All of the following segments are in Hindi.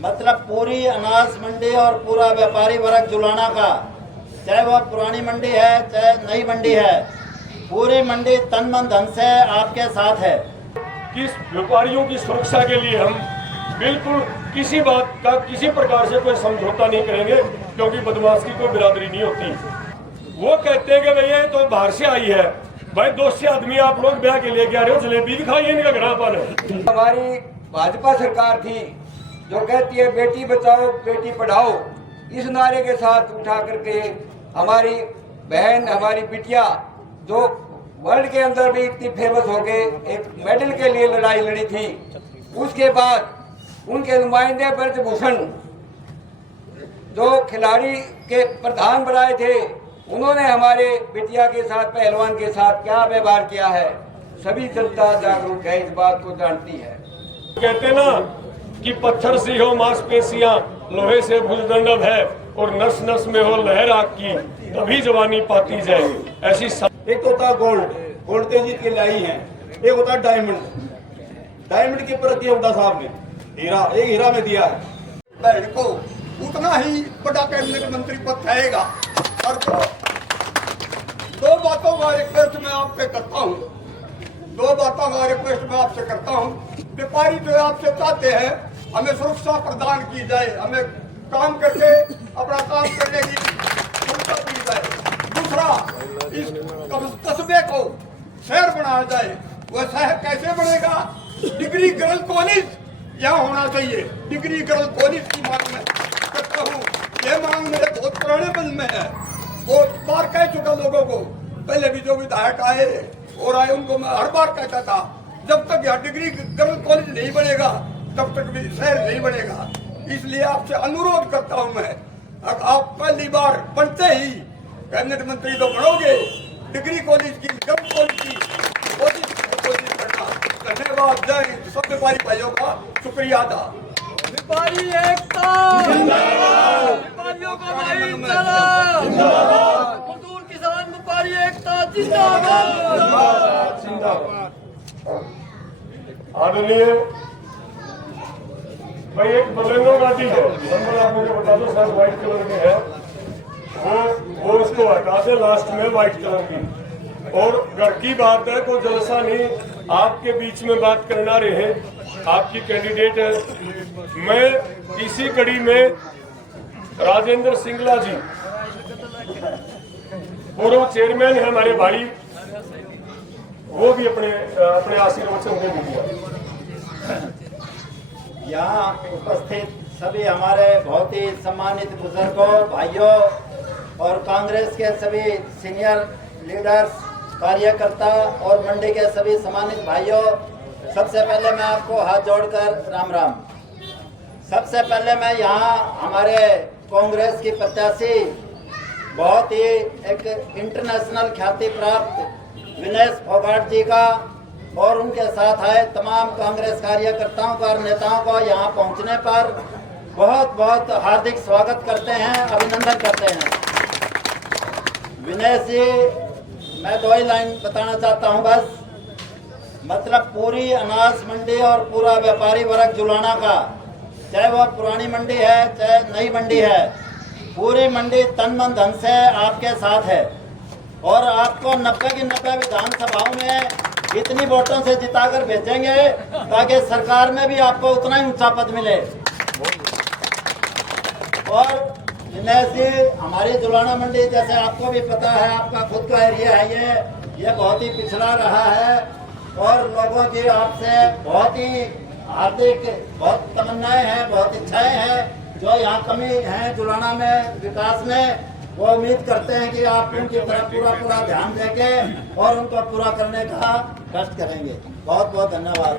मतलब पूरी अनाज मंडी और पूरा व्यापारी वर्ग जुलाना का, चाहे वह पुरानी मंडी है चाहे नई मंडी है, पूरी मंडी तन मन धन से आपके साथ है। किस व्यापारियों की सुरक्षा के लिए हम बिल्कुल किसी बात का किसी प्रकार से कोई समझौता नहीं करेंगे, क्योंकि बदमाश की कोई बिरादरी नहीं होती। वो कहते हैं कि भैया ये तो बाहर से आई है, भाई 200 आदमी आप लोग ब्याह के लेके आ रहे हो, जलेबी भी खाइए, इनका घरापन है। हमारी भाजपा सरकार थी जो कहती है बेटी बचाओ बेटी पढ़ाओ, इस नारे के साथ उठा करके हमारी बहन हमारी बिटिया जो वर्ल्ड के अंदर भी इतनी फेमस हो गए, एक मेडल के लिए लड़ाई लड़ी थी। उसके बाद उनके नुमाइंदे ब्रजभूषण जो खिलाड़ी के प्रधान बनाए थे, उन्होंने हमारे बिटिया के साथ पहलवान के साथ क्या व्यवहार किया है, सभी जनता जागरूक है, इस बात को जानती है। कहते ना कि पत्थर से हो मांसपेशियां, लोहे से भुजदंड है, और नस नस में हो लहर आग की, तभी जवानी पाती जाए। ऐसी एक होता है गोल्ड तेजीत की लाई है, एक होता है डायमंड की परत दिया हुड्डा साहब ने, हीरा एक हीरा में दिया है। बहन को उतना ही बड़ा कैबिनेट मंत्री पद रहेगा। और दो बातों का रिक्वेस्ट मैं आपसे करता हूँ, व्यापारी जो आपसे चाहते हैं हमें सुरक्षा प्रदान की जाए, हमें काम करके अपना काम करने की सुरक्षा दी जाए। दूसरा, इस कस्बे को शहर बनाया जाए। वह शहर कैसे बनेगा? डिग्री गर्ल कॉलेज यहाँ होना चाहिए। डिग्री गर्ल कॉलेज की मांग मैं करता हूँ। यह मांग मेरे बहुत पुराने मन में है, बहुत बार कह चुका लोगों को। पहले भी जो विधायक आए और आए उनको मैं हर बार कहता था, जब तक यहाँ डिग्री गर्ल कॉलेज नहीं बनेगा तब तक भी शहर नहीं बनेगा। इसलिए आपसे अनुरोध करता हूँ मैं, अगर आप पहली बार बनते ही कैबिनेट मंत्री तो बनोगे, डिग्री कॉलेज की गर्ल कॉलेज की कोशिश करना। धन्यवाद। जय हिंद। सब व्यापारी भाइयों का शुक्रिया अदा। व्यापारी एकता जिंदाबाद, व्यापारियों का भाई जिंदाबाद, मजदूर किसान व्यापारी एकता जिंदाबाद जिंदाबाद। आदरणीय भाई, एक बलेनो गाड़ी है, नंबर आप मुझे बता दो सर, व्हाइट कलर की है, वो उसको हटा दे लास्ट में व्हाइट कलर की। और घर की बात है, कोई जलसा नहीं, आपके बीच में बात करना रहे, आपकी कैंडिडेट है। मैं इसी कड़ी में राजेंद्र सिंगला जी, पूर्व चेयरमैन है हमारे भाई, वो भी अपने आशीर्वचन दे दीजिए। यहाँ उपस्थित सभी हमारे बहुत ही सम्मानित बुजुर्गों, भाइयों और कांग्रेस के सभी सीनियर लीडर्स, कार्यकर्ता और मंडी के सभी सम्मानित भाइयों, सबसे पहले मैं आपको हाथ जोड़कर राम राम। सबसे पहले मैं यहाँ हमारे कांग्रेस की प्रत्याशी, बहुत ही एक इंटरनेशनल ख्याति प्राप्त विनेश फोगाट जी का और उनके साथ आए तमाम कांग्रेस कार्यकर्ताओं का और नेताओं का यहाँ पहुँचने पर बहुत बहुत हार्दिक स्वागत करते हैं, अभिनंदन करते हैं। विनेश जी, मैं 2 ही लाइन बताना चाहता हूँ बस। मतलब पूरी अनाज मंडी और पूरा व्यापारी वर्ग जुलाना का, चाहे वह पुरानी मंडी है चाहे नई मंडी है, पूरी मंडी तन मन धन से आपके साथ है। और आपको 90 की 90 विधानसभाओं में इतनी वोटों से जिताकर भेजेंगे ताकि सरकार में भी आपको उतना ही ऊंचा पद मिले। और दिनेश जी, हमारी जुलाना मंडी जैसे आपको भी पता है, आपका खुद का एरिया है, ये बहुत ही पिछड़ा रहा है और लोगों की आपसे बहुत ही हार्दिक बहुत तमन्नाएं हैं, बहुत इच्छाएं हैं। जो यहाँ कमी है जुलाना में विकास में, वो उम्मीद करते हैं कि आप उनकी तरफ पूरा ध्यान देके और उनको पूरा करने का कष्ट करेंगे। बहुत बहुत धन्यवाद।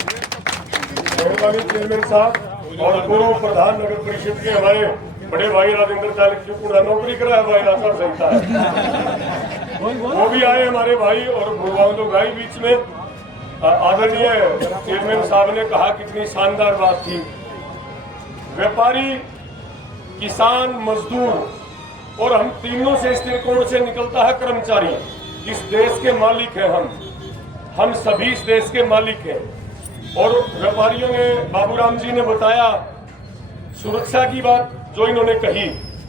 चेयरमैन साहब और पूर्व प्रधान नगर परिषद के हमारे बड़े भाई राजेंद्र चालक जो पूरा नौकरी करा है, भाई रास्ता संहिता है, वो भी आए हमारे भाई। और भूभावंतों भाई बीच में आदरणीय चेयरमैन साहब ने कहा, कितनी शानदार बात थी। व्यापारी, किसान, मजदूर और हम तीनों से, इस त्रिकोण से निकलता है कर्मचारी। इस देश के मालिक हैं हम सभी इस देश के मालिक हैं। और व्यापारियों ने, बाबूराम जी ने बताया, सुरक्षा की बात जो इन्होंने कही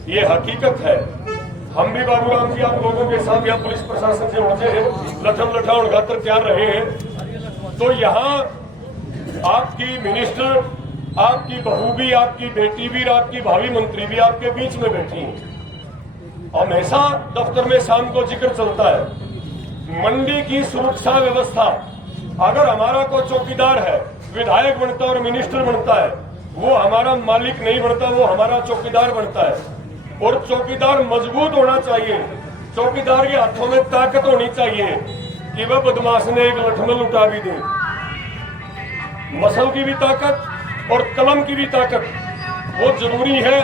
ये हकीकत है। हम भी बाबूराम जी आप लोगों के साथ यहाँ पुलिस प्रशासन से उलझे हैं, लठम लठा और गातर तैयार रहे हैं। तो यहाँ आपकी मिनिस्टर, आपकी बहू भी, आपकी बेटी भी, आपकी भावी मंत्री भी आपके बीच में बैठी हैं। हमेशा दफ्तर में शाम को जिक्र चलता है मंडी की सुरक्षा व्यवस्था। अगर हमारा कोई चौकीदार है, विधायक बनता है और मिनिस्टर बनता है, वो हमारा मालिक नहीं बनता, वो हमारा चौकीदार बनता है। और चौकीदार मजबूत होना चाहिए, चौकीदार के हाथों में ताकत होनी चाहिए कि वह बदमाश ने एक लठमल उठा भी दे। मसल की भी ताकत और कलम की भी ताकत वो जरूरी है।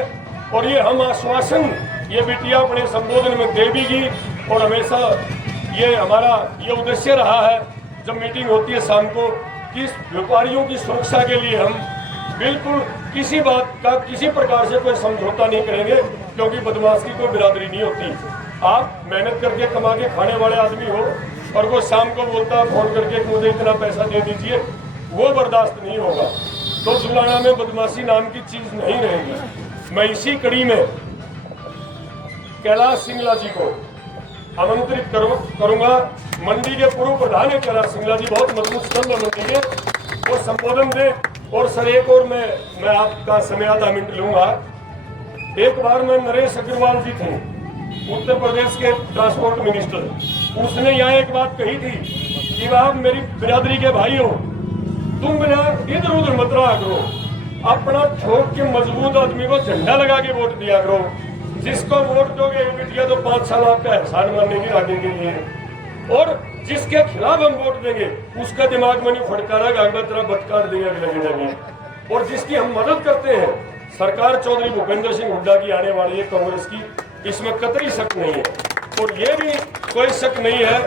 और ये हम आश्वासन ये बिटिया अपने संबोधन में देगी और हमेशा ये हमारा ये उद्देश्य रहा है जब मीटिंग होती है शाम को कि व्यापारियों की सुरक्षा के लिए हम बिल्कुल किसी बात का किसी प्रकार से कोई समझौता नहीं करेंगे, क्योंकि बदमाश की कोई बिरादरी नहीं होती। आप मेहनत करके कमा के खाने वाले आदमी हो और वो शाम को बोलता है फोन करके कि मुझे इतना पैसा दे दीजिए, वो बर्दाश्त नहीं होगा। तो जुलाना में बदमाशी नाम की चीज नहीं रहेगी। मैं इसी कड़ी में कैलाश सिंगला जी को आमंत्रित करूंगा। मंडी के पूर्व प्रधान है कैलाश सिंगला जी, बहुत मजबूत स्तंभ है मंडी के, वो संबोधन दे। और सर एक और मैं आपका समय आधा मिनट लूंगा। एक बार मैं नरेश अग्रवाल जी थे, उत्तर प्रदेश के ट्रांसपोर्ट मिनिस्टर, उसने यहाँ एक बात कही थी कि आप मेरी बिरादरी के भाई हो, तुम बिना इधर उधर मत रहा करो, अपना ठोक के मजबूत आदमी को झंडा लगा के वोट दिया करो। जिसको वोट दोगे बिटिया तो 5 साल आपका एहसान मानने की रागे के लिए, और जिसके खिलाफ हम वोट देंगे उसका दिमाग में नहीं फटकारा गागबा तरह बटकार देगा लगे। और जिसकी हम मदद करते हैं सरकार चौधरी भूपेंद्र सिंह हुड्डा की आने वाली है कांग्रेस की, इसमें कतई शक नहीं है। और ये भी कोई शक नहीं है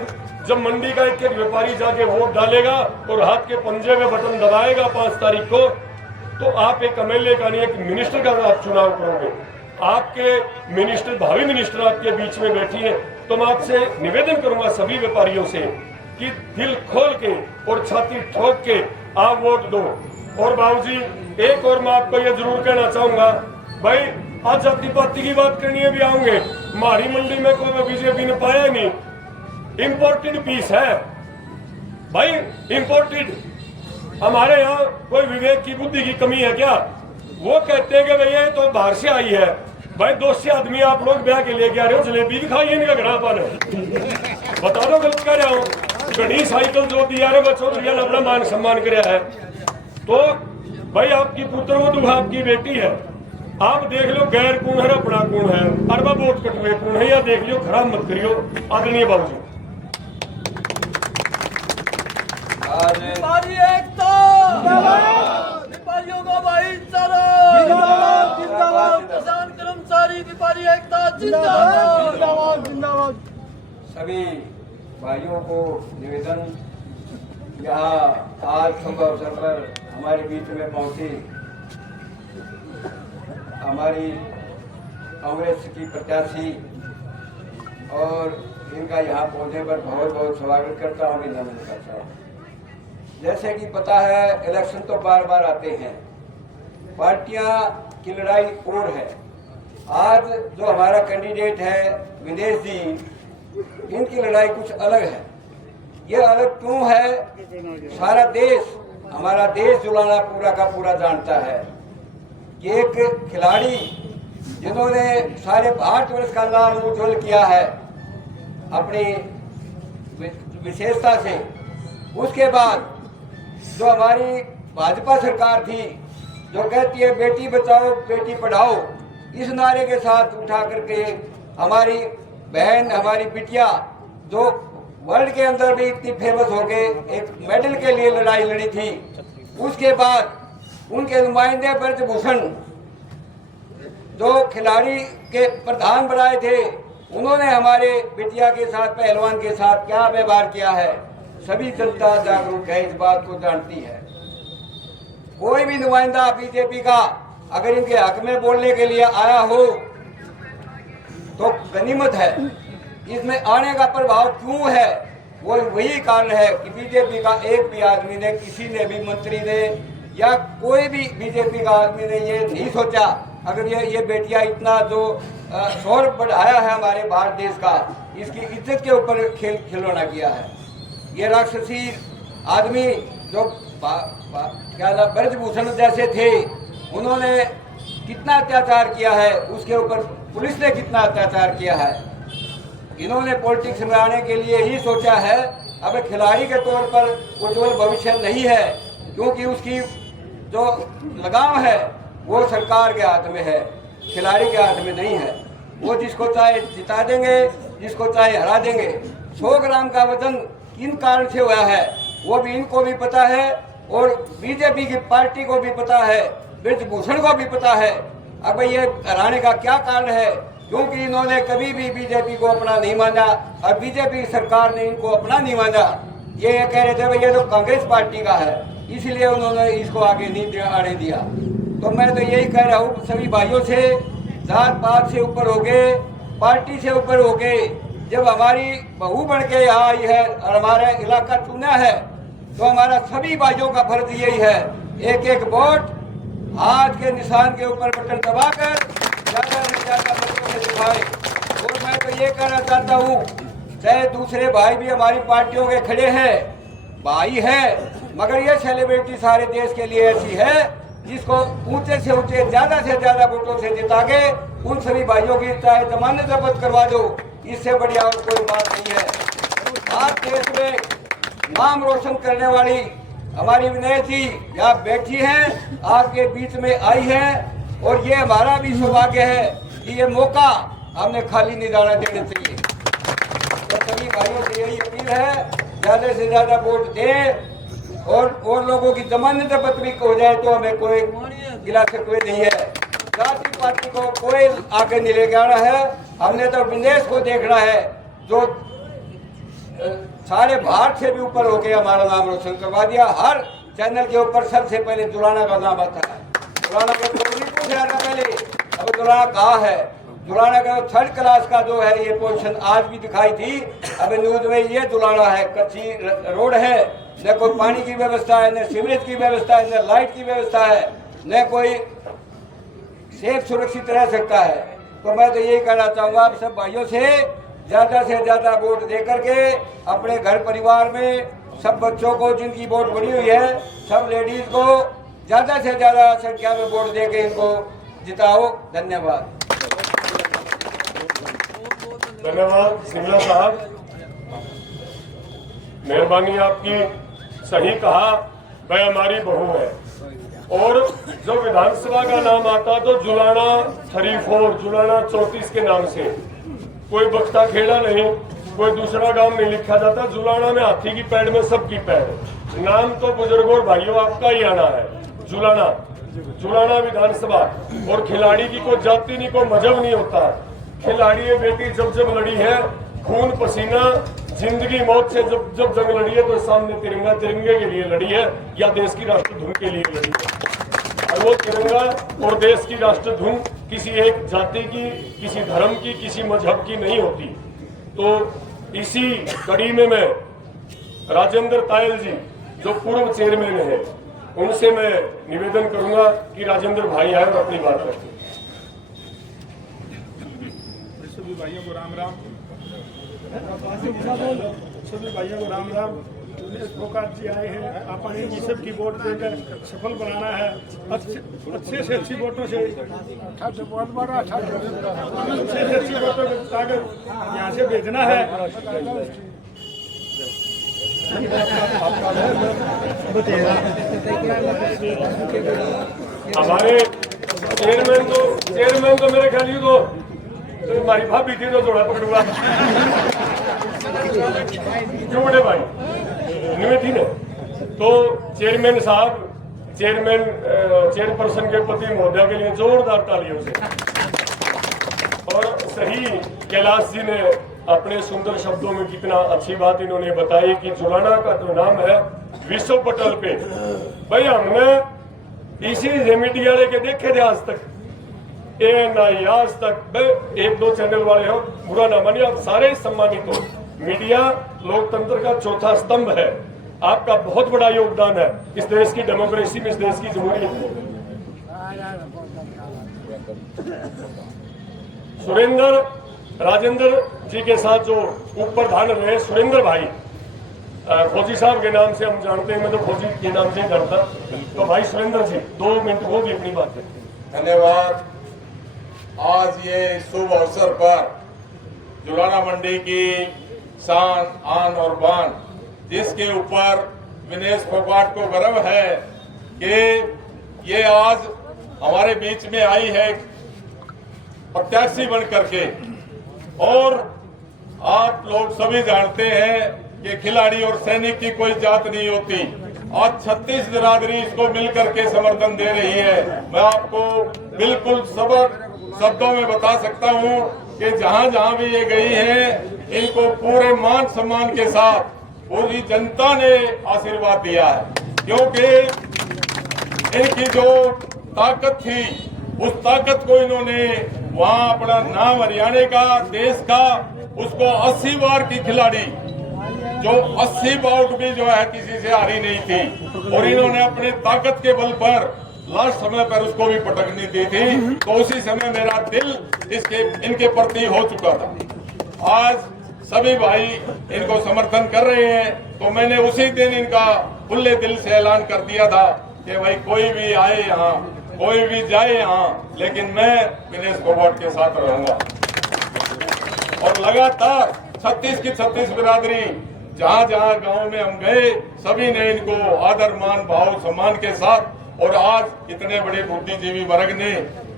जब मंडी का एक व्यापारी जाके वोट डालेगा और हाथ के पंजे में बटन दबाएगा 5 तारीख को, तो आप एक एमएलए का नहीं एक मिनिस्टर का आप चुनाव करोगे। आपके मिनिस्टर, भावी मिनिस्टर आपके बीच में बैठी है। तो मैं आपसे निवेदन करूंगा सभी व्यापारियों से कि दिल खोल के और छाती ठोक के आप वोट दो। और बाबूजी एक और मैं आपको ये जरूर कहना चाहूंगा, भाई आज जाति पाति की बात करनी है भी आऊंगे, हमारी मंडी में कोई बीजेपी ने पाया नहीं, इम्पोर्टेड पीस है भाई, इम्पोर्टेड। हमारे यहाँ कोई विवेक की बुद्धि की कमी है क्या? वो कहते हैं कि भैया तो बाहर से आई है। भाई 200 आदमी आप लोग ब्याह के लेके आ रहे हो, जलेबी भी खाइए इनका घड़ा पान है, बता दो गलत कर रहा हूँ। घड़ी साइकिल जो दिया रे बच्चों अपना मान सम्मान कराया है। तो भाई आपकी पुत्र वो आपकी बेटी है, आप देख लो गैर कौन है अपना कौन है, अरबा वोट कटवे कौन है, या देख लियो खराब मत करियो। आदरणीय बाबूजी व्यापारियों का भाईचारा जिंदाबाद, किसान कर्मचारी व्यापारी एकता जिंदाबाद जिंदाबाद। सभी भाइयों को निवेदन, यहाँ आज शुभ अवसर पर हमारे बीच में पहुंची हमारी कांग्रेस की प्रत्याशी, और इनका यहाँ पहुंचने पर बहुत बहुत स्वागत करता हूँ, अभिनंदन करता हूँ। जैसे कि पता है इलेक्शन तो बार बार आते हैं, पार्टियां की लड़ाई और है। आज जो हमारा कैंडिडेट है विनेश जी, इनकी लड़ाई कुछ अलग है। ये अलग क्यों है? सारा देश, हमारा देश जुलाना पूरा का पूरा जानता है कि एक खिलाड़ी जिन्होंने सारे 8 वर्ष का नाम उज्ज्वल किया है अपनी विशेषता से, उसके बाद जो हमारी भाजपा सरकार थी जो कहती है बेटी बचाओ बेटी पढ़ाओ, इस नारे के साथ उठा करके हमारी बहन, हमारी बिटिया जो वर्ल्ड के अंदर भी इतनी फेमस हो गए, एक मेडल के लिए लड़ाई लड़ी थी। उसके बाद उनके नुमाइंदे ब्रजभूषण जो खिलाड़ी के प्रधान बनाए थे, उन्होंने हमारे बिटिया के साथ, पहलवान के साथ क्या व्यवहार किया है, सभी जनता जागरूक है, इस बात को जानती है। कोई भी नुमाइंदा बीजेपी का अगर इनके हक में बोलने के लिए आया हो तो गनीमत है। इसमें आने का प्रभाव क्यों है? वो वही कारण है कि बीजेपी का एक भी आदमी ने, किसी ने भी, मंत्री ने या कोई भी बीजेपी का आदमी ने ये नहीं सोचा, अगर ये बेटियां इतना जो शोर बढ़ाया है हमारे भारत देश का, इसकी इज्जत के ऊपर खिलौना किया है। ये राक्षसी आदमी जो क्या नाम ब्रजभूषण जैसे थे, उन्होंने कितना अत्याचार किया है, उसके ऊपर पुलिस ने कितना अत्याचार किया है। इन्होंने पॉलिटिक्स में आने के लिए ही सोचा है। अब खिलाड़ी के तौर पर उज्जवल भविष्य नहीं है, क्योंकि उसकी जो लगाम है वो सरकार के हाथ में है, खिलाड़ी के हाथ में नहीं है। वो जिसको चाहे जिता देंगे, जिसको चाहे हरा देंगे। 100 ग्राम का वजन किन कारण से हुआ है वो भी इनको भी पता है, और बीजेपी की पार्टी को भी पता है, ब्रजभूषण को भी पता है। अब ये हराने का क्या कारण है, क्योंकि इन्होंने कभी भी बीजेपी को अपना नहीं माना और बीजेपी सरकार ने इनको अपना नहीं माना। ये कह रहे थे भाई ये तो कांग्रेस पार्टी का है, इसलिए उन्होंने इसको आगे नहीं आने दिया। तो मैं तो यही कह रहा हूँ सभी भाइयों से, जात पात से ऊपर हो गए, पार्टी से ऊपर हो गए। जब हमारी बहू बन के यहाँ आई है और हमारा इलाका चुना है, तो हमारा सभी भाइयों का फर्ज यही है, एक एक वोट हाथ के निशान के ऊपर बटन दबाकर ज्यादा से ज्यादा मतों से दिखाए। और मैं तो ये कहना चाहता हूँ, चाहे दूसरे भाई भी हमारी पार्टियों के खड़े हैं, भाई है, मगर ये सेलिब्रिटी सारे देश के लिए ऐसी है जिसको ऊंचे से ऊंचे ज्यादा से ज्यादा वोटों से जिता के उन सभी भाइयों की चाहे जमानत जब्त करवा दो, इससे बढ़िया और कोई बात नहीं है। आज देश में नाम रोशन करने वाली हमारी विनय जी यहाँ बैठी हैं, आपके बीच में आई हैं, और ये हमारा भी सौभाग्य है कि ये मौका हमने खाली नहीं जाना देना चाहिए। तो सभी भाइयों से यही अपील है, ज्यादा से ज्यादा वोट दें और लोगों की जमानत जब्त भी हो जाए तो हमें कोई गिला से कोई नहीं है। जाति पार्टी को कोई आगे नहीं लेके आना है, हमने तो विदेश को देखना है, जो सारे भारत से भी ऊपर होके हमारा नाम रोशन करवा दिया। हर चैनल के ऊपर सबसे पहले जुलाना का नाम आता है। जुलाना का तो नहीं पूछ रहा था पहले, अब जुलाना कहाँ है? जुलाना का 3rd क्लास का जो है ये पोजीशन आज भी दिखाई थी। अब न्यूज में ये जुलाना है, कच्ची रोड है, न कोई पानी की व्यवस्था है, न सीवरेज की व्यवस्था है, न लाइट की व्यवस्था है, न कोई सेफ सुरक्षित रह सकता है। तो मैं तो यही कहना चाहूँगा आप सब भाइयों से ज्यादा वोट दे करके अपने घर परिवार में सब बच्चों को जिनकी वोट बनी हुई है, सब लेडीज को ज्यादा से ज्यादा संख्या में वोट दे के इनको जिताओ। धन्यवाद। धन्यवाद सिंगला साहब, मेहरबानी आपकी। सही कहा, वह हमारी बहू है। और जो विधानसभा का नाम आता तो जुलाना 34 जुलाना 34 के नाम से, कोई बख्ता खेड़ा नहीं, कोई दूसरा गांव नहीं लिखा जाता। जुलाना में हाथी की पैड में सबकी पैड। नाम तो बुजुर्गों और भाइयों आपका ही आना है, जुलाना। जुलाना विधानसभा। और खिलाड़ी की कोई जाति नहीं, कोई मजहब नहीं होता। खिलाड़ी ये बेटी जब लड़ी है, खून पसीना जिंदगी मौत से जब जंग लड़ी है, तो सामने तिरंगा, तिरंगे के लिए लड़ी है या देश की राष्ट्र धुन के लिए लड़ी है। और वो तिरंगा और देश की राष्ट्र धुन किसी एक जाति की, किसी धर्म की, किसी मजहब की नहीं होती। तो इसी कड़ी में मैं राजेंद्र तायल जी जो पूर्व चेयरमैन है, उनसे मैं निवेदन करूंगा कि राजेंद्र भाई आए और अपनी बात रखें। सभी भाइयों को राम राम। सभी भाइयों को राम राम। फोकात जी आए हैं, अपन इन सब की वोट देकर सफल बनाना है, अच्छे से अच्छी वोटों से, बहुत बड़ा अच्छे से अच्छी वोटों को ताकत यहाँ से भेजना है। हमारे चेयरमैन तो मेरे ख्याल तो हमारी भाभी थी, तो जोड़ा पकड़ूंगा क्यों बड़े भाई निवेदी ने। तो चेयरमैन साहब, चेयरपर्सन के पति महोदया के लिए जोरदार तालियों से। और सही कैलाश जी ने अपने सुंदर शब्दों में कितना अच्छी बात इन्होंने बताई कि जुलाना का जो नाम है विश्व पटल पे, भाई हमने इसी मीडिया के देखे थे आज तक, ANI आज तक। 1-2 चैनल वाले हो, बुरा ना मानिए, आप सारे सम्मानित हो। मीडिया लोकतंत्र का चौथा स्तंभ है। आपका बहुत बड़ा योगदान है इस देश की डेमोक्रेसी में, इस देश की जमहूरियत में। सुरेंद्र राजेंद्र जी के साथ जो उप प्रधान रहे सुरेंद्र भाई, फौजी साहब के नाम से हम जानते हैं, मैं तो फौजी के नाम से ही जानता। तो भाई सुरेंद्र जी 2 मिनट वो भी अपनी बात करें। धन्यवाद। आज ये शुभ अवसर पर जुलाना मंडी की शान आन और बान, जिसके ऊपर विनेश फोगाट को गर्व है कि ये आज हमारे बीच में आई है प्रत्याशी बन करके। और आप लोग सभी जानते हैं कि खिलाड़ी और सैनिक की कोई जात नहीं होती। आज 36 बिरादरी इसको मिलकर के समर्थन दे रही है। मैं आपको बिल्कुल शब्दों में बता सकता हूं कि जहां जहां भी ये गई हैं, इनको पूरे मान सम्मान के साथ पूरी जनता ने आशीर्वाद दिया है, क्योंकि इनकी जो ताकत थी उस ताकत को इन्होंने वहां अपना नाम हरियाणा का, देश का, उसको 80 बार की खिलाड़ी जो 80 बाउट भी जो है किसी से हारी नहीं थी, और इन्होंने अपने ताकत के बल पर लास्ट समय पर उसको भी पटकनी दी थी। तो उसी समय मेरा दिल इनके प्रति हो चुका था। आज सभी भाई इनको समर्थन कर रहे हैं, तो मैंने उसी दिन इनका खुले दिल से ऐलान कर दिया था कि भाई कोई भी आए यहाँ, कोई भी जाए यहाँ, लेकिन मैं विनेश फोगाट के साथ रहूंगा। और लगातार 36 की 36 बिरादरी जहाँ जहाँ गांव में हम गए, सभी ने इनको आदर मान भाव सम्मान के साथ, और आज इतने बड़े बुद्धिजीवी वर्ग ने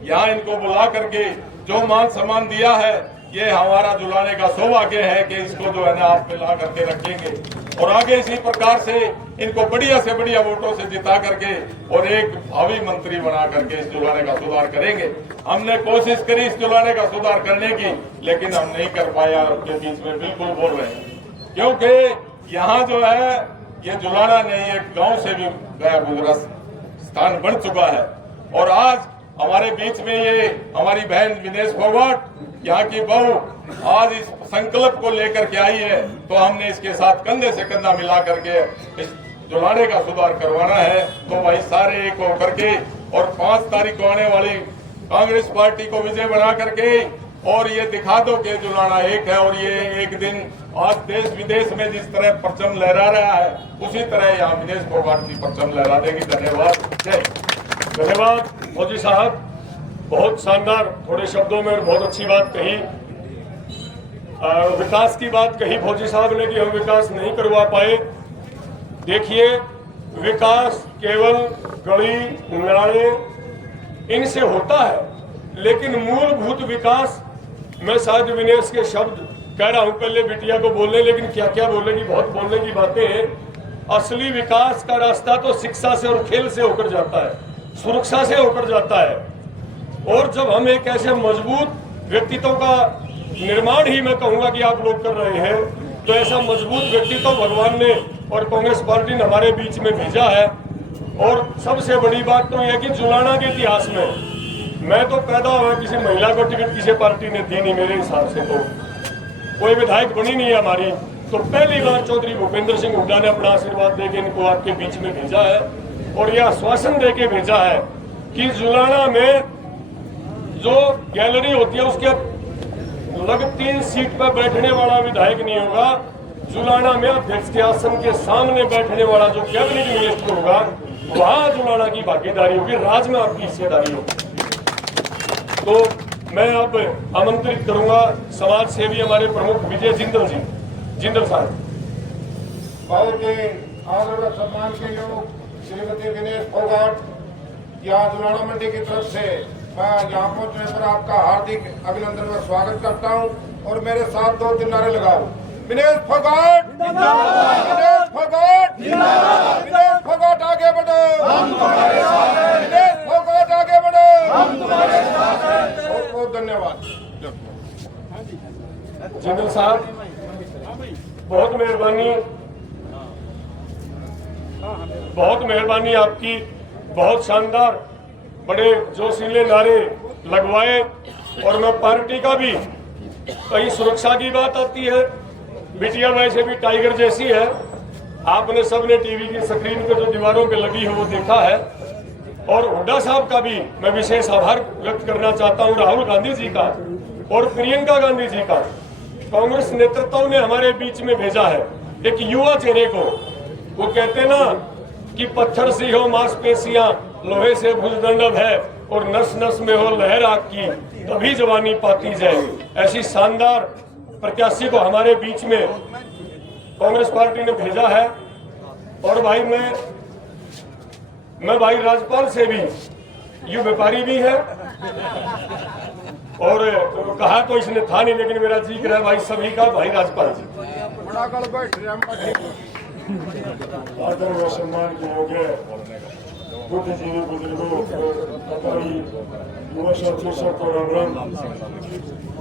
यहाँ इनको बुला करके जो मान सम्मान दिया है, ये हमारा जुलाने का सौभाग्य है कि इसको जो है ना आप मिला करके रखेंगे, और आगे इसी प्रकार से इनको बढ़िया से बढ़िया वोटों से जिता करके और एक भावी मंत्री बना करके इस जुलाने का सुधार करेंगे। हमने कोशिश करी इस जुलाने का सुधार करने की, लेकिन हम नहीं कर पाया। आपके बीच में बिल्कुल बोल रहे हैं, क्योंकि यहाँ जो है ये जुलाना नहीं, एक गांव से भी गया गुजरा स्थान बन चुका है। और आज हमारे बीच में ये हमारी बहन विनेश फोगाट, यहाँ की बहू, आज इस संकल्प को लेकर के आई है, तो हमने इसके साथ कंधे से कंधा मिला करके इस जुलाने का सुधार करवाना है। तो भाई सारे एक होकर के, और 5 तारीख को आने वाली कांग्रेस पार्टी को विजय बना करके, और ये दिखा दो कि जुलाना एक है। और ये एक दिन आज देश विदेश में जिस तरह परचम लहरा रहा है, उसी तरह यहाँ विनेश फोगाट की परचम लहरा देगी। धन्यवाद। जय। धन्यवाद फौजी साहब, बहुत शानदार थोड़े शब्दों में और बहुत अच्छी बात कही। विकास की बात कही फौजी साहब ने कि हम विकास नहीं करवा पाए। देखिए, विकास केवल गली नाले इनसे होता है, लेकिन मूलभूत विकास, मैं शायद विनेश के शब्द कह रहा हूं पहले बिटिया को बोलने, लेकिन क्या क्या बोलेगी, बहुत बोलने की बातें हैं। असली विकास का रास्ता तो शिक्षा से और खेल से होकर जाता है, सुरक्षा से होकर जाता है। और जब हम एक ऐसे मजबूत व्यक्तित्व का निर्माण ही मैं कहूंगा कि आप लोग कर रहे हैं, तो ऐसा मजबूत व्यक्तित्व भगवान ने और कांग्रेस पार्टी ने हमारे बीच में भेजा है। और सबसे बड़ी बात तो यह कि जुलाना के इतिहास में मैं तो पैदा हुआ, किसी महिला को टिकट किसी पार्टी ने दी नहीं, मेरे हिसाब से तो कोई विधायक बनी नहीं है हमारी। तो पहली बार चौधरी भूपेंद्र सिंह हुड्डा ने अपना आशीर्वाद देके इनको आपके बीच में भेजा है, और यह आश्वासन देके भेजा है कि जुलाना में जो गैलरी होती है उसके लगभग 3 सीट पर बैठने वाला विधायक नहीं होगा। जुलाना में अध्यक्ष के आसन के सामने बैठने वाला जो कैबिनेट मिनिस्टर होगा, वहां जुलाना की भागीदारी होगी, राज में आपकी हिस्सेदारी होगी। तो मैं अब आमंत्रित करूंगा समाज सेवी हमारे प्रमुख विजय जिंदल जी। जिंदल साहब। बहुत ही आदर और सम्मान के योग श्रीमती विनेश फोगाट, यहाँ जुलाना मंडी की तरफ से मैं यहाँ पहुँचने पर आपका हार्दिक अभिनंदन और स्वागत करता हूँ। और मेरे साथ 2-3 नारे लगाओ। विनेश फोगाट, विनेश फोगाट, विनेश फोगाट आगे बढ़ो, विनेश फोगाट आगे बढ़ो। बहुत बहुत धन्यवाद। जिंदल साहब, बहुत मेहरबानी आपकी, बहुत शानदार बड़े जोशीले नारे लगवाए। और मैं पार्टी का भी, कहीं सुरक्षा की बात आती है, बिटिया वैसे भी टाइगर जैसी है, आपने सबने टीवी की स्क्रीन पे जो दीवारों पे लगी है वो देखा है। और हुड्डा साहब का भी मैं विशेष आभार व्यक्त करना चाहता हूं, राहुल गांधी जी का और प्रियंका गांधी जी का। कांग्रेस नेतृत्व ने हमारे बीच में भेजा है एक युवा चेहरे को। वो कहते ना कि पत्थर सी हो मांसपेशियां, लोहे से भुजदंड है और नस नस में हो लहर आग की, तभी जवानी पाती जाए। ऐसी शानदार प्रत्याशी को हमारे बीच में कांग्रेस पार्टी ने भेजा है। और भाई मैं भाई राज्यपाल से भी, ये व्यापारी भी है और कहा तो इसने था नहीं, लेकिन मेरा जिक्र है भाई सभी का, भाई राज्यपाल जी। आदर व सम्मान के योग्य बुद्धिजीवी बुजुर्गों, युवा साथियों सबको राम राम।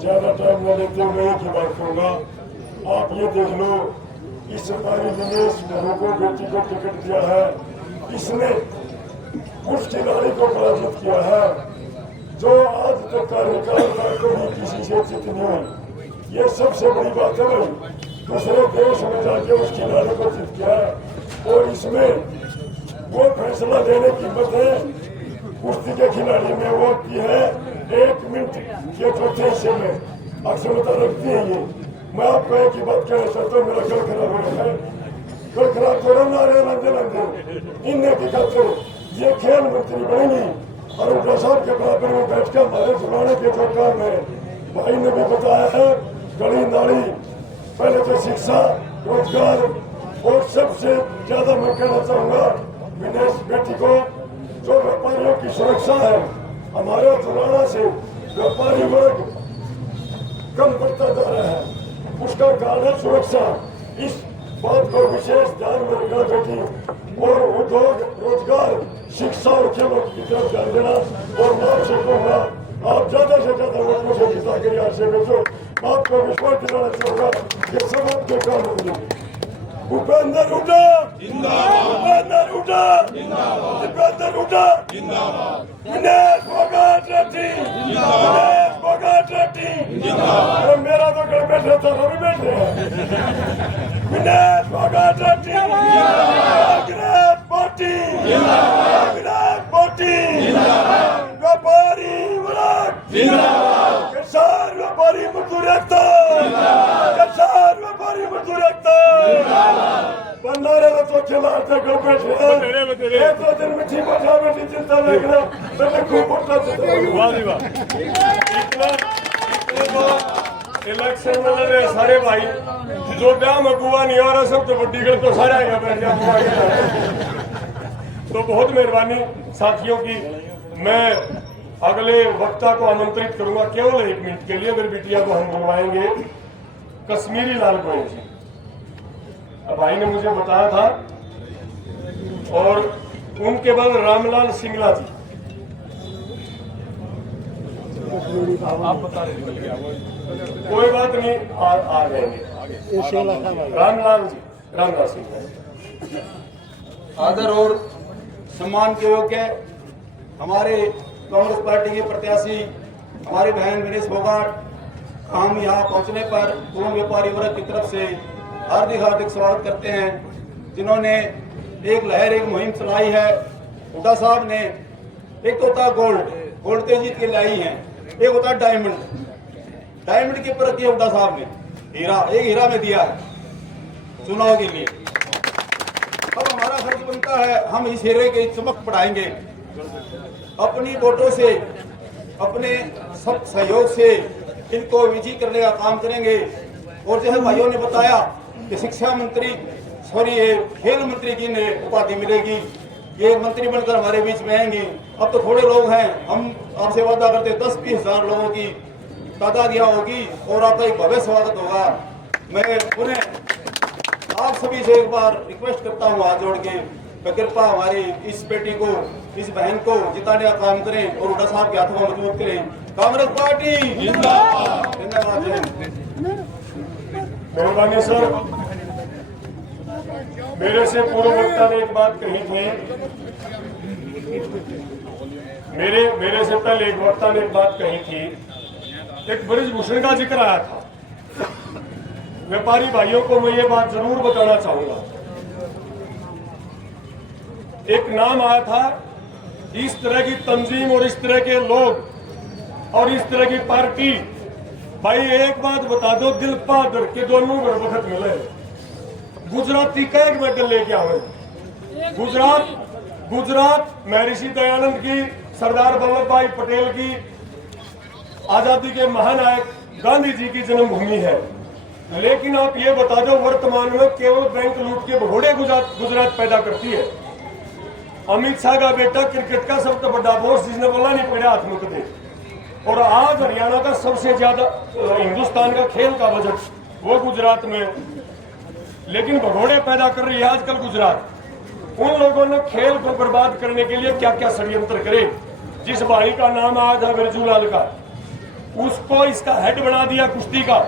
ज्यादा टाइम न लेते हुए एक ही बात कहूँगा, आप ये देख लो, इस सरकारी विनेश को बेटी को टिकट दिया है, इसने उस खिलाड़ी को पराजित किया है जो आज तक कार्यकाल का कभी किसी से जीत नहीं हुई। ये सबसे बड़ी बात है भाई, दूसरे देश में जाके उस खिलाड़ी को जीत किया है। और इसमें वो फैसला लेने की हिम्मत है कुश्ती के खिलाड़ी में वो की है 1 मिनट के चौथे हिस्से में अक्षमता रखती है। ये मैं आपको एक ही बात कहना चाहता हूँ, मेरा गल खराब हो रहा है, गल खराब तो ना रहे लंदे इनने की खातिर ये खेल मंत्री बनेंगी और उनका साहब के बराबर में बैठ कर हमारे जुड़ाने के जो काम है, भाई ने भी बताया है, गली नाली, पहले तो शिक्षा, रोजगार, और सबसे ज्यादा मैं कहना चाहूंगा विनेश बेटी को, जो व्यापारियों की सुरक्षा है, हमारे जुड़ाना से व्यापारी वर्ग कम बढ़ता जा रहा है, उसका कारण है सुरक्षा। इस बात को विशेष ध्यान में रखना बेटी, और उद्योग, रोजगार, शिक्षा और खेलों की तरफ ध्यान देना। और मैं आपसे कहूँगा, आप ज्यादा से ज्यादा वोटों से जिता के यहाँ से भेजो। मैं आपको विश्वास दिलाना चाहूँगा कि सब आपके काम होंगे। भूपेंद्र हुड्डा जिंदाबाद, भूपेंद्र हुड्डा जिंदाबाद, भूपेंद्र हुड्डा जिंदाबाद, विनेश फोगाट रेड्डी जिंदाबाद, विनेश फोगाट रेड्डी जिंदाबाद। मेरा तो घर बैठे था, अभी बैठे हैं। विनेश फोगाट रेड्डी जिंदाबाद, कांग्रेस पार्टी जिंदाबाद, कांग्रेस पार्टी जिंदाबाद, व्यापारी वर्ग जिंदाबाद, किसान व्यापारी मजदूर एकता जिंदाबाद, किसान व्यापारी मजदूर एकता बंदारे में तो चला था घर बैठे एक दो दिन में ठीक बैठा बैठी चिंता लग रहा मैंने खूब वोटा इलेक्शन में लड़े सारे भाई जो ब्याह अगुआ नहीं आ रहा सब तो बड्डी गल तो सारे आएगा बैठ तो बहुत मेहरबानी साथियों की। मैं अगले वक्ता को आमंत्रित करूंगा केवल 1 मिनट के लिए, मेरी बिटिया को हम बुलवाएंगे, कश्मीरी लाल गोयल जी। भाई ने मुझे बताया था, और उनके बाद रामलाल सिंगला जी। आप बता रहे कोई बात नहीं, आ जाएंगे। रामलाल जी, रामलाल सिंह। आदर और सम्मान के योग्य हमारे कांग्रेस पार्टी के प्रत्याशी हमारी बहन विनेश फोगाट, हम यहाँ पहुँचने पर पूर्ण व्यापारी वर्ग की तरफ से हार्दिक हार्दिक स्वागत करते हैं, जिन्होंने एक लहर, एक मुहिम चलाई है। हुड्डा साहब ने, एक तो होता गोल्ड तो जीत के लाई है, एक होता है डायमंड के प्रति हुड्डा साहब ने एक हीरा में दिया है चुनाव के लिए। अब हमारा फर्ज बनता है, हम इस हीरे की चमक बढ़ाएंगे, अपनी वोटों से, अपने सब सहयोग से इनको विजयी करने का काम करेंगे। और जैसे भाइयों ने बताया कि शिक्षा मंत्री, ये खेल मंत्री की उपाधि मिलेगी, ये मंत्री बनकर हमारे बीच में आएंगी। अब तो थोड़े लोग हैं, हम आपसे वादा करते 10-20 हजार लोगों की तादाद यहाँ होगी और आपका एक भव्य स्वागत होगा। मैं पुनः आप सभी से एक बार रिक्वेस्ट करता हूँ हाथ जोड़ के, कृपा हमारी इस बेटी को, इस बहन को जिताने का काम करें और हुड्डा साहब के हाथों को मजबूत करें। कांग्रेस पार्टी जिंदाबाद। धन्यवाद। मेहरबानी सर। मेरे से पूर्व वक्ता ने एक बात कही थी, मेरे से पहले एक वक्ता ने एक बात कही थी, एक ब्रिजभूषण का जिक्र आया था। व्यापारी भाइयों को मैं ये बात जरूर बताना चाहूंगा, एक नाम आया था, इस तरह की तंजीम और इस तरह के लोग और इस तरह की पार्टी। भाई एक बात बता दो, दिल बहादुर के दोनों वक्त मिले, गुजराती का एक मेडल लेके आवे। गुजरात महर्षि दयानंद की, सरदार वल्लभ भाई पटेल की, आजादी के महानायक गांधी जी की जन्मभूमि है। लेकिन आप ये बता दो, वर्तमान में केवल बैंक लूट के भगोड़े गुजरात पैदा करती है। अमित शाह का बेटा क्रिकेट का सबसे बड़ा बॉस, जिसने बोला नहीं पड़ा हाथ मुक दे। और आज हरियाणा का सबसे ज्यादा हिंदुस्तान का खेल का बजट वो गुजरात में, लेकिन भगोड़े पैदा कर रही है आजकल गुजरात। उन लोगों ने खेल को बर्बाद करने के लिए क्या क्या षड्यंत्र करे। जिस भाई का नाम आया था बिरजूलाल का, उसको इसका हेड बना दिया कुश्ती का,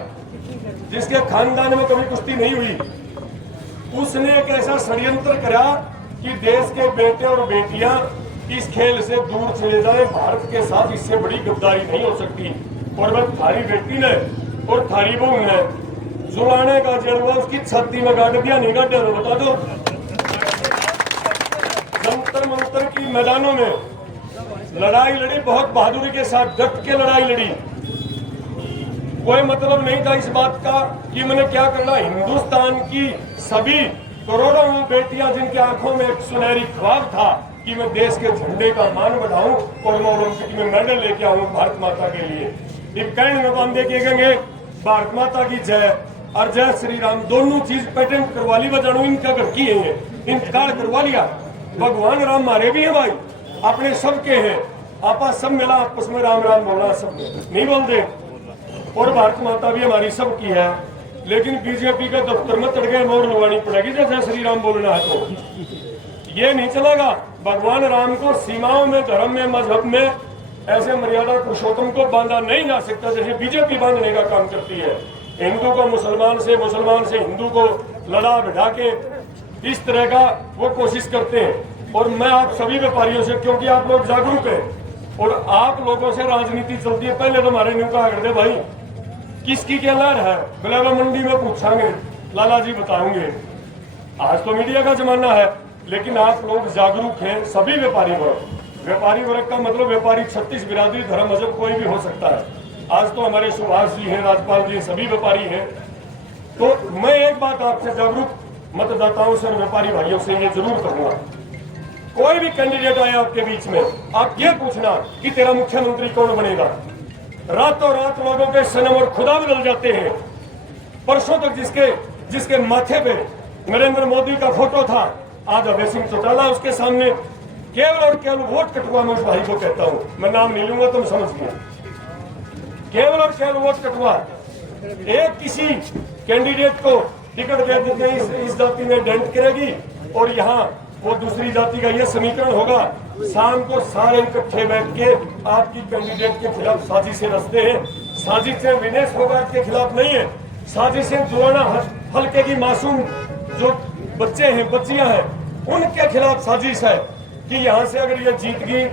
जिसके खानदान में कभी कुश्ती नहीं हुई। उसने एक ऐसा षड्यंत्र करा कि देश के बेटे और बेटियां इस खेल से दूर चले जाए। भारत के साथ इससे बड़ी गद्दारी नहीं हो सकती। और वह थारी बेटी ने और थारी बहू ने जुलाने का जलवा उसकी छाती में गाड़ दिया, नहीं गाड़ दिया बता दो। जंतर मंतर की मैदानों में लड़ाई लड़ी, बहुत बहादुरी के साथ डट के लड़ाई लड़ी। कोई मतलब नहीं था इस बात का कि मैंने क्या करना। हिंदुस्तान की सभी करोड़ों बेटियां जिनकी आंखों में एक सुनहरी ख्वाब था कि मैं देश के झंडे का मान बढ़ाऊं और मैं ओलंपिक में मेडल लेके आऊं भारत माता के लिए। एक कैंड में बांधे के गएंगे भारत माता की जय और जय श्री राम, दोनों चीज पेटेंट करवा ली बजानू इनका घर की है, इंतकाल करवा लिया। भगवान राम हमारे भी है भाई, अपने सबके हैं। आपा सब मिला आपस में राम राम बोलना, सब नहीं बोलते। और भारत माता भी हमारी सबकी है। लेकिन बीजेपी के दफ्तर में तड़के मोहर लगवानी पड़ेगी जैसे श्री राम बोलना है तो ये नहीं चलेगा। भगवान राम को सीमाओं में, धर्म में, मजहब में ऐसे मर्यादा पुरुषोत्तम को बांधा नहीं जा सकता जैसे बीजेपी बांधने का काम करती है। हिंदू को मुसलमान से, मुसलमान से हिंदू को लड़ा बिठा के इस तरह का वो कोशिश करते हैं। और मैं आप सभी व्यापारियों से, क्योंकि आप लोग जागरूक हैं और आप लोगों से राजनीति चलती है, पहले तो हमारे न्यू कहा करते भाई किसकी क्या लहर है, गुलाबा मंडी में पूछांगे, लाला जी बताएंगे। आज तो मीडिया का जमाना है, लेकिन आप लोग जागरूक हैं। सभी व्यापारी वर्ग का मतलब व्यापारी 36 बिरादरी, धर्म, मजहब कोई भी हो सकता है। आज तो हमारे सुभाष जी हैं, राजपाल जी, सभी व्यापारी हैं। तो मैं एक बात आपसे जागरूक मतदाताओं से और व्यापारी भाइयों से ये जरूर कहूंगा, कोई भी कैंडिडेट आए आपके बीच में, आप ये पूछना कि तेरा मुख्यमंत्री कौन बनेगा। रातों रात लोगों के सनम और खुदा बदल जाते हैं। परसों तक जिसके माथे पे नरेंद्र मोदी का फोटो था, आज अभय सिंह चौटाला उसके सामने। केवल और केवल वोट कटवा, मैं उस भाई को कहता हूं, मैं नाम नहीं लूंगा तुम समझ गए। केवल और केवल वोट कटवा। एक किसी कैंडिडेट को टिकट दे देते हैं, इस जाति में डेंट करेगी और यहाँ वो दूसरी जाति का ये समीकरण होगा। शाम को सारे इकट्ठे बैठ के आपकी कैंडिडेट के खिलाफ साजिशें रचते हैं। साजिशें विनेश फोगाट के खिलाफ नहीं है, साजिशें जुलाना हल्के की मासूम जो बच्चे हैं, बच्चियां हैं, उनके खिलाफ साजिश है कि यहाँ से अगर ये जीत गई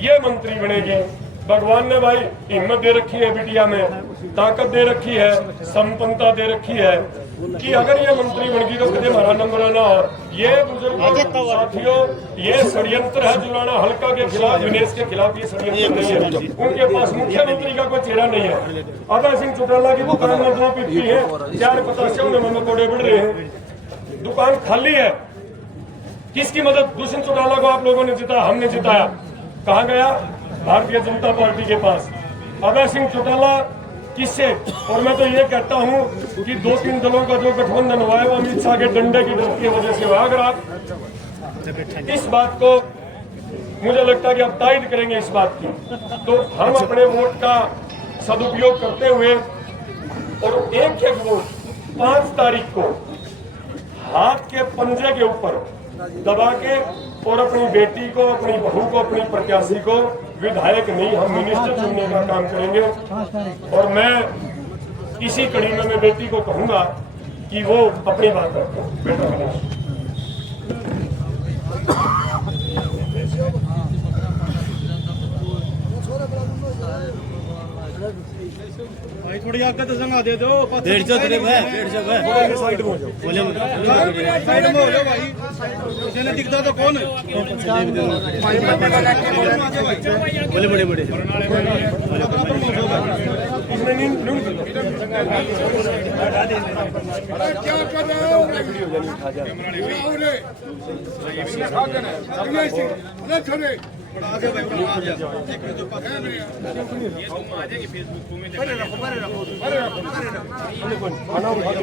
ये मंत्री बनेगी। भगवान ने भाई हिम्मत दे रखी है, बिटिया में ताकत दे रखी है, संपन्नता दे रखी है कि अगर ये मंत्री बन गई तो कभी हमारा नंबर ना हो। ये बुजुर्ग साथियों, ये षड्यंत्र है जुलाना हल्का के खिलाफ, विनेश के खिलाफ ये षड्यंत्र नहीं है। उनके पास मुख्यमंत्री का कोई चेहरा नहीं है। अभय सिंह चौटाला की दुकान में 2 पीपी है, 4 पतासे में कोड़े बढ़ रहे हैं, दुकान खाली है। किसकी मदद? दुष्यंत चौटाला को आप लोगों ने जिताया, हमने जिताया। कहा गया? भारतीय जनता पार्टी के पास। अभय सिंह चौटाला किससे? और मैं तो ये कहता हूं कि 2-3 दलों का जो गठबंधन हुआ है वो अमित शाह के डंडे की डर की वजह से हुआ। अगर आप इस बात को, मुझे लगता है कि आप तायद करेंगे इस बात की, तो हम अपने वोट का सदुपयोग करते हुए और एक वोट 5 तारीख को हाथ के पंजे के ऊपर दबा के और अपनी बेटी को, अपनी बहू को, अपनी प्रत्याशी को विधायक नहीं हम मिनिस्टर चुनने का काम करेंगे। और मैं इसी कड़ी में मैं बेटी को कहूंगा कि वो अपनी बात रखे। बेटा भाई थोड़ी आगे तो जगह दे दो। 150 ट्रिप है, 150 है। साइड में हो जाओ। साइड में हो जाओ भाई, किसी ने दिखता तो कौन है? बोले बड़े बड़े इसमें नींद क्या कर रहे हो? आगे भाई आ जा। खाना उठा के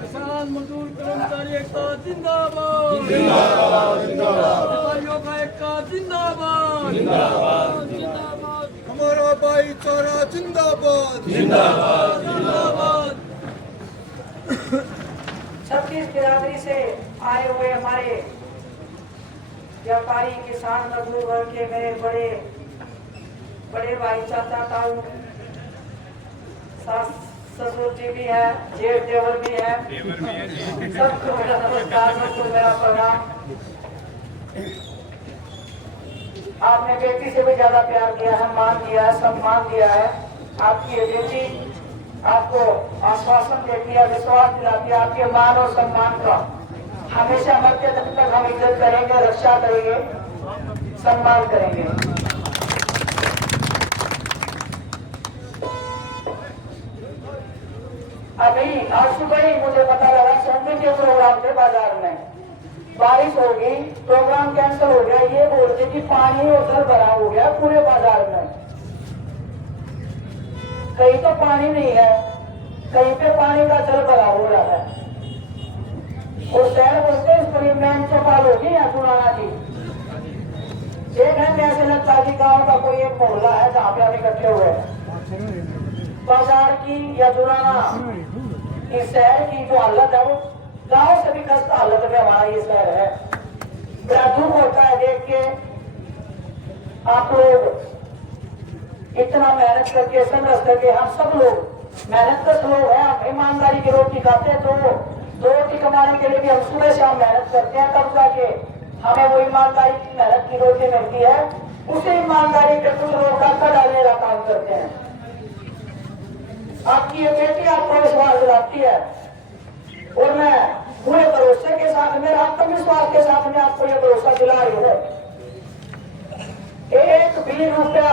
किसान मजदूर कर्मचारी एकता जिंदाबाद, जिंदाबाद, जिंदाबाद। भाइयों का एकता जिंदाबाद, जिंदाबाद, जिंदाबाद। हमारा भाईचारा जिंदाबाद, जिंदाबाद, जिंदाबाद। छत्तीस बिरादरी से आए हुए हमारे व्यापारी किसान मजदूर वर्ग के मेरे बड़े बड़े भाई चाचा ताऊ सास ससुर जी भी है, जेठ देवर भी है, सबको मेरा नमस्कार, सबको मेरा प्रणाम। आपने बेटी से भी ज्यादा प्यार किया है, मान दिया है, सम्मान दिया है। आपकी ये बेटी आपको आश्वासन देती है, विश्वास दिलाती है आपके मान और सम्मान का। हमेशा मरते दम तक हम इज्जत करेंगे, रक्षा करेंगे, सम्मान करेंगे। अभी आज सुबह ही मुझे पता लगा संडे के प्रोग्राम थे बाजार में, बारिश होगी, प्रोग्राम कैंसिल हो गया। ये बोलते कि पानी और जल भरा हो गया पूरे बाजार में। कहीं तो पानी नहीं है, कहीं पे पानी का जल भरा हो रहा है। और शहर बोलते इस पर मैन चौपाल होगी या सुनाना जी। एक है ऐसे लगता है कि गाँव का कोई एक मोहल्ला है जहाँ पे हम इकट्ठे हुए हैं। बाजार की या जुराना इस शहर की जो हालत है वो गांव से भी खस्ता हालत में हमारा ये शहर है। बड़ा दुख होता है देख के आप लोग इतना मेहनत करके संघर्ष करके, हम सब लोग मेहनत लोग हैं, हम ईमानदारी की रोटी खाते हैं। तो दो रोटी कमाने के लिए भी हम सुबह शाम मेहनत करते हैं, तब जाके हमें वो ईमानदारी की मेहनत की रोटी मिलती है। उसी ईमानदारी पे कुछ लोग डाका डालने का काम करते हैं। आपकी ये बेटी आपको विश्वास दिलाती है और मैं पूरे भरोसे के साथ, मेरे आत्मविश्वास के साथ मैं आपको ये भरोसा दिला रही हूँ। एक भी रुपया,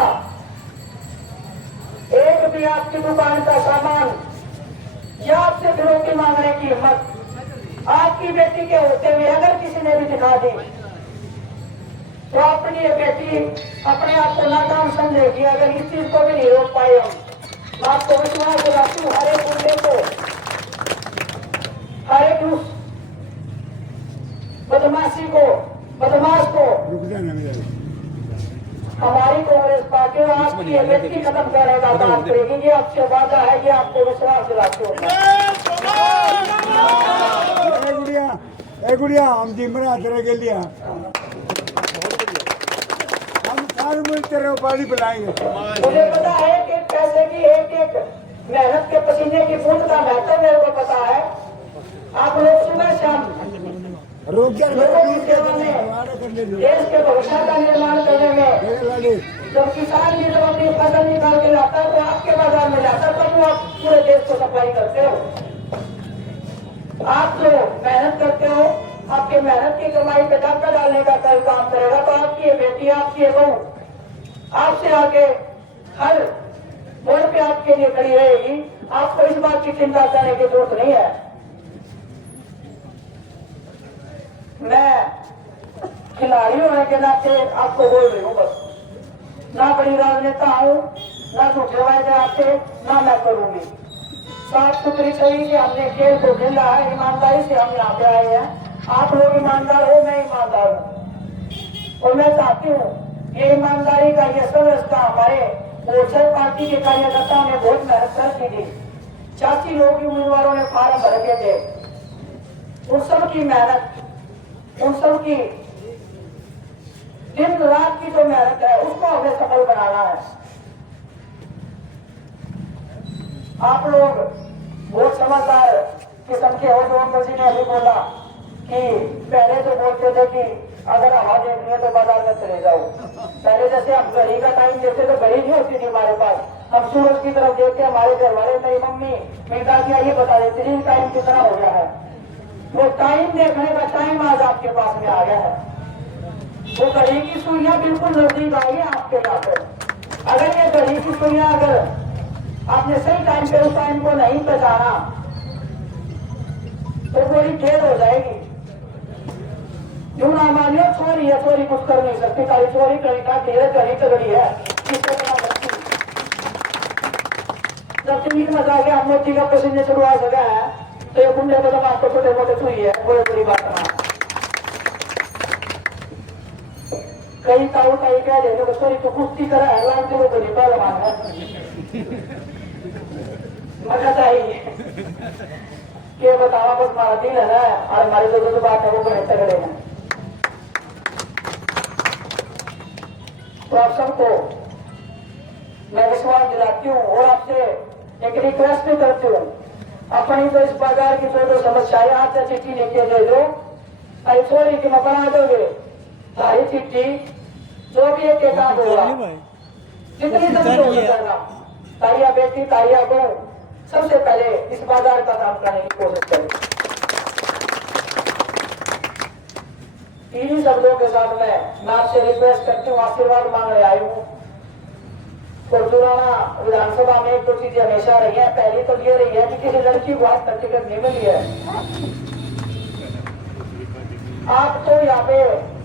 एक भी आपकी दुकान का सामान या आपसे फिरौती मांगने की हिम्मत आपकी बेटी के होते हुए अगर किसी ने भी दिखा दी तो अपनी ये बेटी अपने आप को नाकाम समझेगी। अगर इस चीज को भी नहीं रोक पाए हम, आपको विश्वास दिलाती हूँ, हर एक मुद्दे को, हर एक उस बदमाशी को, बदमाश को हमारी कांग्रेस पार्टी और आपकी ये व्यक्ति खत्म करने का काम करेगी। ये आपसे वादा है, ये आपको विश्वास दिलाते हो। गुड़िया हम जिमरा तेरे के लिए हम सारे मुल्क तेरे को पानी पिलाएंगे। मुझे पता है कि पैसे की एक एक मेहनत के पसीने की बूंद का महत्व मेरे को पता है। आप लोग सुबह शाम लोगों की सेवा में, देश के भविष्य का निर्माण करने में, जब किसान की जब अपनी फसल निकाल के लाता है तो आपके बाजार में जाता है, तब आप पूरे देश को सप्लाई करते हो। आप जो मेहनत करते हो, आपके मेहनत की कमाई पे डाका डालने का कल काम करेगा तो आपकी ये बेटी, आपकी ये बहू आपसे आगे हर मोड़ पे आपके लिए खड़ी रहेगी। आपको इस बात की चिंता करने की जरूरत नहीं है। मैं खिलाड़ी होने के नाते आपको बोल रही हूँ, बस ना बड़ी राजनेता हूँ, ना झूठे वायदे आपसे ना मैं करूंगी। साफ सुथरी सही कि हमने खेल को खेला है, ईमानदारी से हम यहाँ पे आए हैं। आप लोग ईमानदार हो, मैं ईमानदार हूँ और मैं चाहती हूँ ये ईमानदारी का ये संरचना हमारे मोर्चा पार्टी के कार्यकर्ताओं ने बहुत मेहनत कर की थी। 86 लोग उम्मीदवारों ने फार्म भर के थे, उन सब की मेहनत उन सब की दिन रात की जो मेहनत है उसको हमें सफल बनाना है। आप लोग बहुत समझदार किस्म के हो। जो अंकल जी ने अभी बोला कि पहले जो बोलते थे कि अगर हवा देखनी है तो बाजार में चले जाओ, पहले जैसे हम घड़ी का टाइम देखते तो घड़ी नहीं होती थी हमारे पास, हम सूरज की तरफ देख के हमारे घर वाले मेरी मम्मी मेरी दादियाँ ये बता देती थी टाइम कितना हो गया है। वो टाइम देखने का टाइम आज आपके पास में आ गया है। वो घड़ी की सुइयां बिल्कुल नजदीक आई है आपके यहाँ पे। अगर ये घड़ी की सुइयां अगर आपने सही टाइम पे उस टाइम को नहीं पहचाना तो बड़ी देर हो जाएगी। क्यों ना मानियो चोरी है, चोरी कुछ कर नहीं सकती, खाली चोरी करी का धीरे घड़ी तगड़ी है किसको बना सकती। जब टीवी में जाके हम मोदी का पसीने छुड़वा सका है तो ये गुंडे को दबा तो छोटे मोटे छुई है, बड़ी बड़ी बात ना। कई ताऊ कई कह रहे हो सॉरी तो कुश्ती करा है लाइन तो बड़ी पहलवान है मजा चाहिए के बतावा बस हमारा दिल है ना और हमारे जो बात है वो बड़े तगड़े हैं। तो आप सबको मैं विश्वास दिलाती हूँ और आपसे एक रिक्वेस्ट भी करती हूँ, अपनी तो इस बाजार की जो समस्याएं आपसे चिट्ठी लिख के दे दो, छोड़ी कि मैं बना दोगे सारी चिट्ठी जो भी एक काम होगा जितनी जल्दी हो सकेगा, ताइया बेटी ताइया बहू सबसे पहले इस बाजार का काम करने की कोशिश करें। इन्हीं शब्दों के साथ मैं आपसे रिक्वेस्ट करती हूँ, आशीर्वाद मांगने आई हूँ। और जुलाना विधानसभा में एक दो चीजें हमेशा रही है। पहली तो ये रही है कि किसी लड़की को आज तक टिकट नहीं मिली है। आप तो यहाँ पे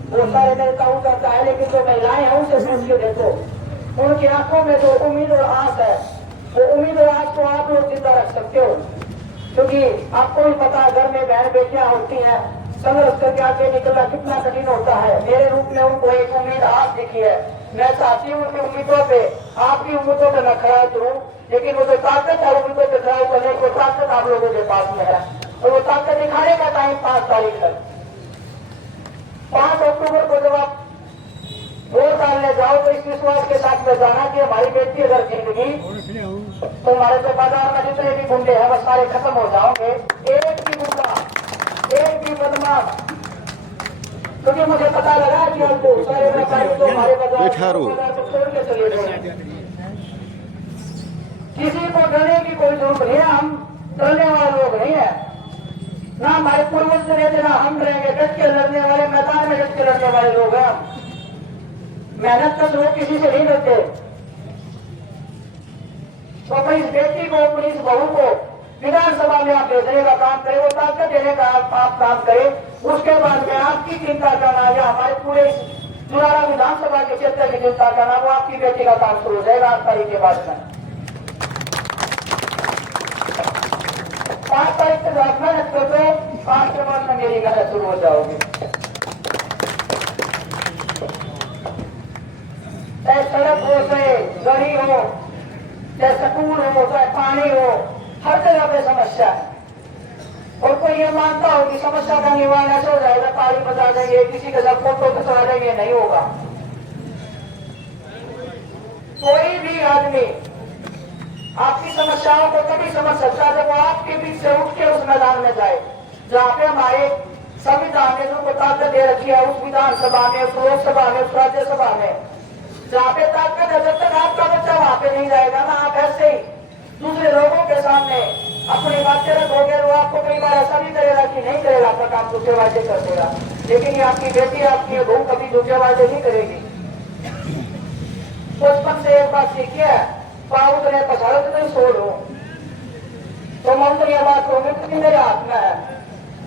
बहुत सारे नेताओं करता है, लेकिन जो महिलाएं हैं उनसे सोच के देखो, उनकी आंखों में जो उम्मीद और आस है वो उम्मीद और आस को आप लोग जिंदा रख सकते हो। क्योंकि आपको भी पता है घर में बहन बेटियां होती हैं, संघर्ष करके आगे निकलना कितना कठिन होता है। मेरे रूप में उनको एक उम्मीद आस दिखी है। मैं चाहती हूँ कि उम्मीदों पे आपकी उम्मीदों पर न खड़ा करूँ, लेकिन वो जो ताकत है उम्मीदों पे खड़ा करने को ताकत आप लोगों के पास में है और वो ताकत दिखाने का टाइम 5 तारीख है। 5 अक्टूबर को जब आप वोट डालने जाओ तो इस विश्वास के साथ में जाना कि हमारी बेटी अगर जिंदगी तो हमारे जो बाजार में जितने भी गुंडे हैं वो सारे खत्म हो जाओगे। एक भी गुंडा एक भी बदमाश, क्योंकि मुझे पता लगा कि अब बहुत सारे व्यापारी तो हमारे बाजार को छोड़ के चले गए। किसी को डरने की कोई जरूरत नहीं है, हम डरने वाले लोग नहीं है। ना हमारे पूर्वज रहते ना हम रहेंगे, डट के लड़ने वाले, मैदान में डट के लड़ने वाले लोग हैं। मेहनत का लोग किसी से नहीं डरते। तो अपनी इस बेटी को अपनी इस बहू को विधानसभा में आप भेजने का काम करें, वो ताकत देने का आप काम करें। उसके बाद में आपकी चिंता करना या हमारे पूरे जुलाना विधानसभा के क्षेत्र की चिंता करना, वो आपकी बेटी का काम शुरू हो जाएगा 8 तारीख के बाद में। 5 तारीख तक आप मेहनत कर दो, 5 के बाद में मेरी मेहनत शुरू हो जाओगी। चाहे सड़क हो, चाहे गली हो, चाहे स्कूल हो, चाहे पानी हो, हर जगह पे समस्या है। और कोई ये मानता हो कि समस्या का निवारण ऐसे हो जाएगा, ताली बजा देंगे, किसी के साथ फोटो खिंचवा देंगे, नहीं होगा। कोई भी आदमी आपकी समस्याओं को तभी समझ सकता है जब वो आपके बीच से उठ के उस मैदान में जाए जहाँ पे हमारे संविधान ने जो ताकत दे रखी है, उस विधानसभा में, उस लोकसभा में, उस राज्यसभा में जहाँ पे ताकत है। जब तक आपका बच्चा वहां पे नहीं जाएगा ना, आप ऐसे ही दूसरे लोगों के सामने अपनी बातें रखोगे, वो आपको कई बार ऐसा नहीं करेगा कि नहीं करेगा, आपका काम झूठे वादे कर देगा। लेकिन ये आपकी बेटी, आपकी बहू कभी झूठे वादे नहीं करेगी। बचपन से एक बात सीखी है, पाउत ने पछाड़त नहीं छोड़ो तो मंत्र यह बात करोगे क्योंकि मेरे हाथ में है,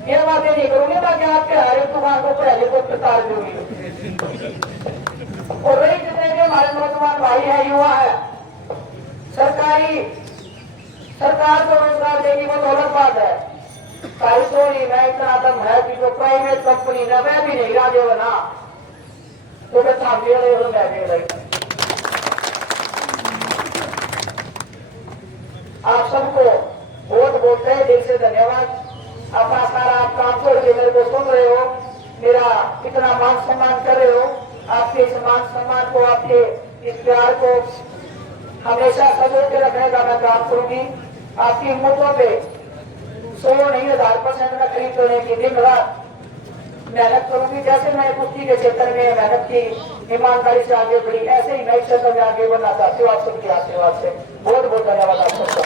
ये बातें नहीं करूंगी ताकि आपके हर एक दुकान को पहले को प्रचार दूंगी। और वही जितने भी हमारे नौजवान भाई है, युवा है, सरकार को रोजगार देगी वो तो अलग बात है। कारिशोरी में इतना दम है कि जो प्राइवेट कंपनी ने वह भी नहीं ला देगा ना तो मैं थाम दे रही हूँ, मैं दे रही। आप सबको बहुत बहुत तहे दिल से धन्यवाद। अपना सारा आप काम छोड़ के मेरे को सुन रहे हो, मेरा इतना मान सम्मान कर रहे हो। आपके इस मान सम्मान को, आपके इस प्यार को हमेशा सजो के रखने का मैं काम करूंगी। आपकी हिम्मतों पे 100 नहीं 1000% में खरीद करने की दिन रात मेहनत करूंगी। जैसे मैंने कुश्ती के क्षेत्र में मेहनत की, ईमानदारी से आगे बढ़ी, ऐसे ही नए क्षेत्र में आगे बढ़ना चाहती हूँ। आप सबके आशीर्वाद से बहुत बहुत धन्यवाद आप सबका।